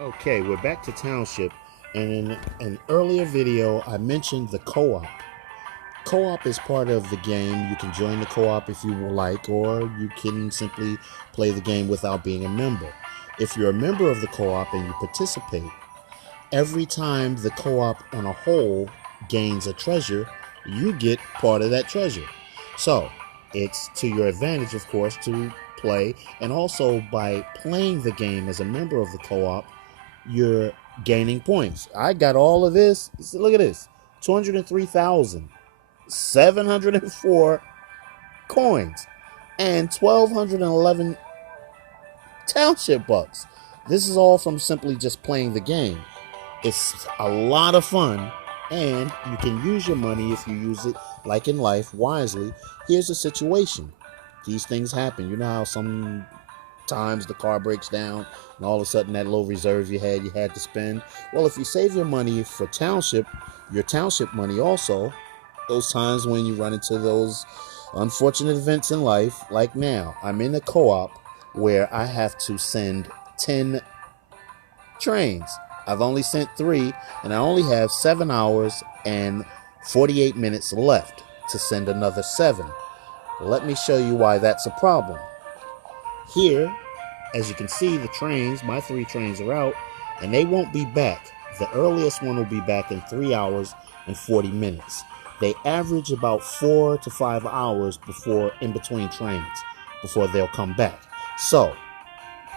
Okay, we're back to Township, and in an earlier video, I mentioned the co-op. Co-op is part of the game. You can join the co-op if you like, or you can simply play the game without being a member. If you're a member of the co-op and you participate, every time the co-op on a whole gains a treasure, you get part of that treasure. So, it's to your advantage, of course, to play, and also by playing the game as a member of the co-op, you're gaining points. I got all of this. Look at this: 203,704 coins and 1,211 township bucks. This is all from simply just playing the game. It's a lot of fun, and you can use your money if you use it, like in life, wisely. Here's the situation: these things happen. You know how sometimes the car breaks down and all of a sudden that low reserve you had to spend. Well, if you save your money for township, your township money also, those times when you run into those unfortunate events in life, like now I'm in a co-op where I have to send 10 trains. I've only sent 3, and I only have 7 hours and 48 minutes left to send another 7. Let me show you why that's a problem. Here, as you can see, the trains, my 3 trains are out, and they won't be back. The earliest one will be back in 3 hours and 40 minutes. They average about 4 to 5 hours in between trains before they'll come back. So,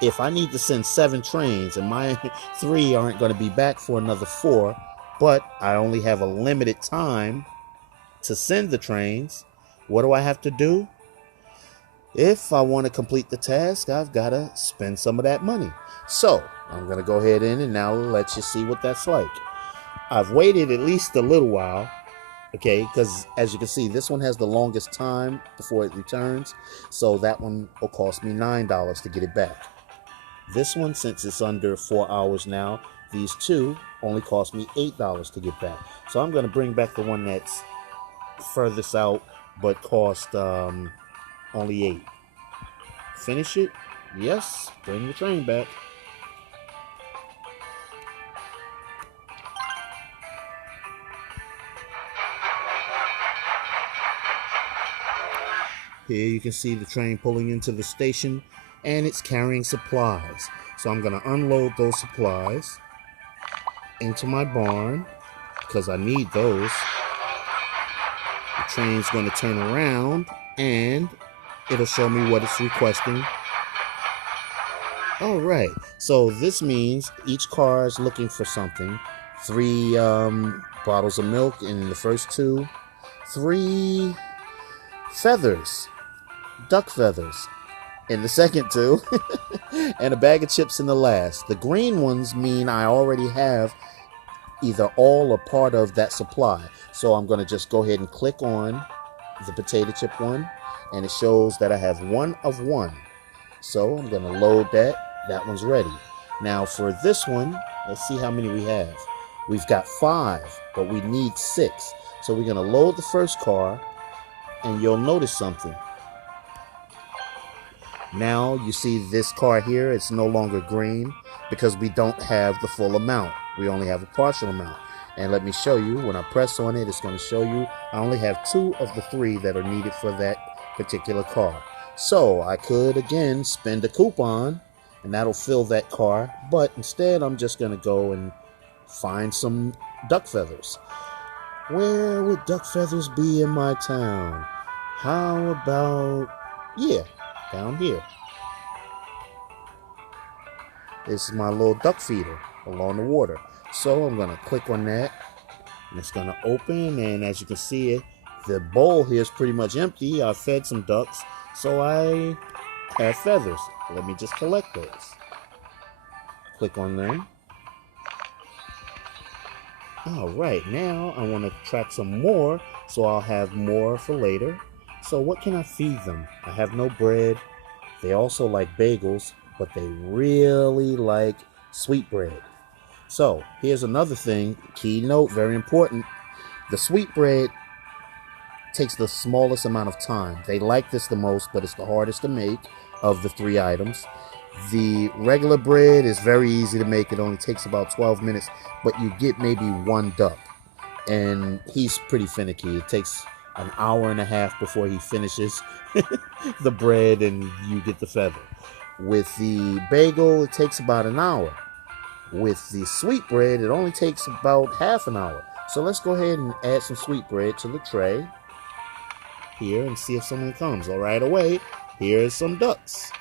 if I need to send 7 trains and my 3 aren't going to be back for another 4, but I only have a limited time to send the trains, what do I have to do? If I want to complete the task, I've got to spend some of that money. So I'm going to go ahead and now let you see what that's like. I've waited at least a little while, okay, because as you can see, this one has the longest time before it returns. So that one will cost me $9 to get it back. This one, since it's under 4 hours now, these 2 only cost me $8 to get back. So I'm going to bring back the one that's furthest out but cost only 8. Finish it. Yes, bring the train back. Here you can see the train pulling into the station, and it's carrying supplies. So I'm going to unload those supplies into my barn because I need those. The train's going to turn around and it'll show me what it's requesting. All right, so this means each car is looking for something. 3 bottles of milk in the first 2, 3 feathers, duck feathers in the second 2, and a bag of chips in the last. The green ones mean I already have either all or part of that supply. So I'm going to just go ahead and click on the potato chip one, and it shows that I have 1 of 1. So I'm going to load that. That one's ready. Now for this one, let's see how many we have. We've got 5, but we need 6. So we're going to load the first car, and you'll notice something. Now you see this car here, it's no longer green because we don't have the full amount. We only have a partial amount. And let me show you, when I press on it, it's going to show you I only have 2 of the 3 that are needed for that particular car. So I could, again, spend a coupon, and that'll fill that car. But instead, I'm just going to go and find some duck feathers. Where would duck feathers be in my town? How about, yeah, down here. This is my little duck feeder along the water. So I'm going to click on that, and it's going to open, and as you can see, the bowl here is pretty much empty. I fed some ducks, so I have feathers. Let me just collect those. Click on them. All right, now I want to track some more, so I'll have more for later. So what can I feed them? I have no bread. They also like bagels, but they really like sweet bread. So here's another thing, key note, very important. The sweet bread takes the smallest amount of time. They like this the most, but it's the hardest to make of the 3 items. The regular bread is very easy to make. It only takes about 12 minutes, but you get maybe one duck. And he's pretty finicky. It takes an hour and a half before he finishes the bread and you get the feather. With the bagel, it takes about an hour. With the sweet bread, it only takes about half an hour. So let's go ahead and add some sweet bread to the tray here and see if someone comes. All right, away. Here's some ducks.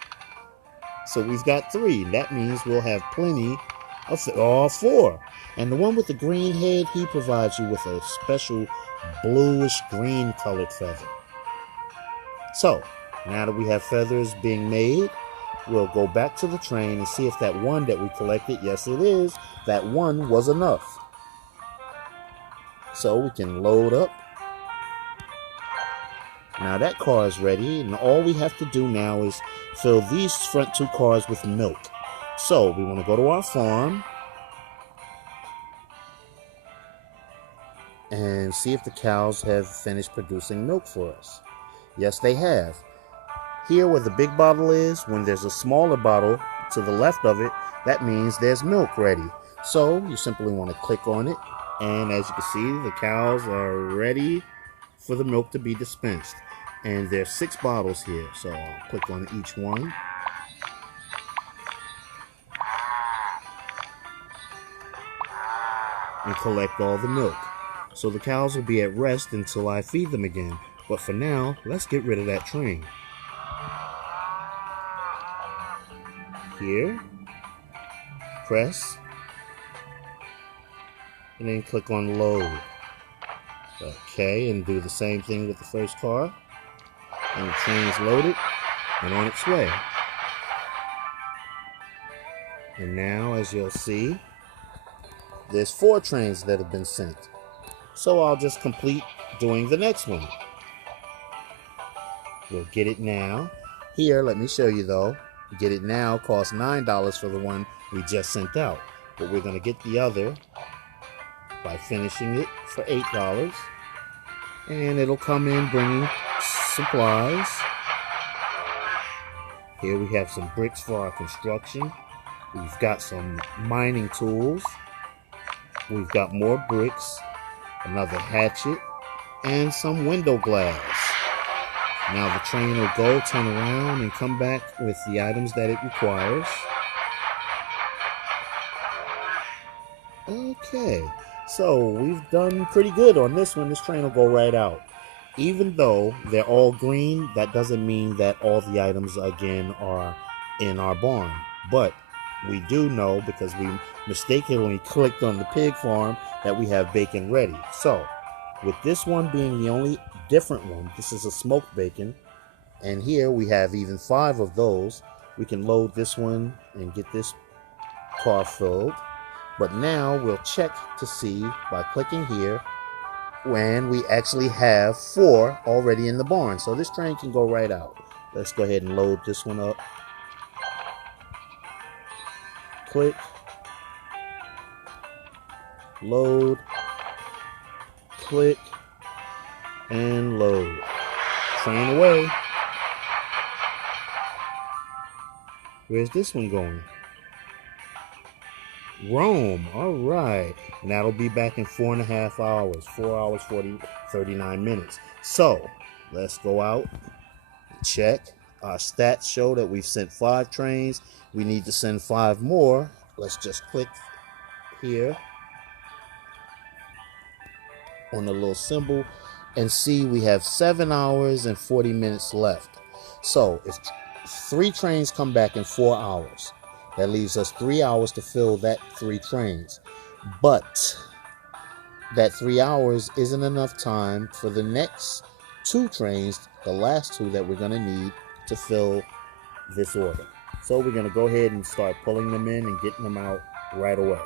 So we've got 3. That means we'll have plenty of all 4. And the one with the green head, he provides you with a special bluish green colored feather. So now that we have feathers being made, we'll go back to the train and see if that one that we collected, yes it is, that one was enough. So we can load up. Now that car is ready, and all we have to do now is fill these front 2 cars with milk. So we want to go to our farm and see if the cows have finished producing milk for us. Yes, they have. Here where the big bottle is, when there's a smaller bottle to the left of it, that means there's milk ready. So you simply want to click on it, and as you can see, the cows are ready for the milk to be dispensed. And there's 6 bottles here, so I'll click on each one. And collect all the milk. So the cows will be at rest until I feed them again. But for now, let's get rid of that train. Here, press, and then click on load. Okay, and do the same thing with the first car. And the train's loaded and on its way. And now, as you'll see, there's 4 trains that have been sent. So I'll just complete doing the next one. We'll get it now. Here, let me show you though. Get it now costs $9 for the one we just sent out. But we're going to get the other by finishing it for $8. And it'll come in bringing supplies. Here we have some bricks for our construction. We've got some mining tools. We've got more bricks, another hatchet, and some window glass. Now the train will go, turn around, and come back with the items that it requires. Okay, so we've done pretty good on this one. This train will go right out. Even though they're all green, that doesn't mean that all the items, again, are in our barn. But we do know, because we mistakenly clicked on the pig farm, that we have bacon ready. So, with this one being the only different one, this is a smoked bacon, and here we have even 5 of those. We can load this one and get this car filled. But now we'll check to see by clicking here when we actually have 4 already in the barn. So this train can go right out. Let's go ahead and load this one up. Click. Load. Click. And load. Train away. Where's this one going? Rome. All right. And that'll be back in 4.5 hours. 4 hours, 39 minutes. So, let's go out and check. Our stats show that we've sent 5 trains. We need to send 5 more. Let's just click here on the little symbol and see we have 7 hours and 40 minutes left. So, if 3 trains come back in 4 hours, that leaves us 3 hours to fill that 3 trains. But that 3 hours isn't enough time for the next 2 trains, the last 2 that we're going to need to fill this order. So we're going to go ahead and start pulling them in and getting them out right away.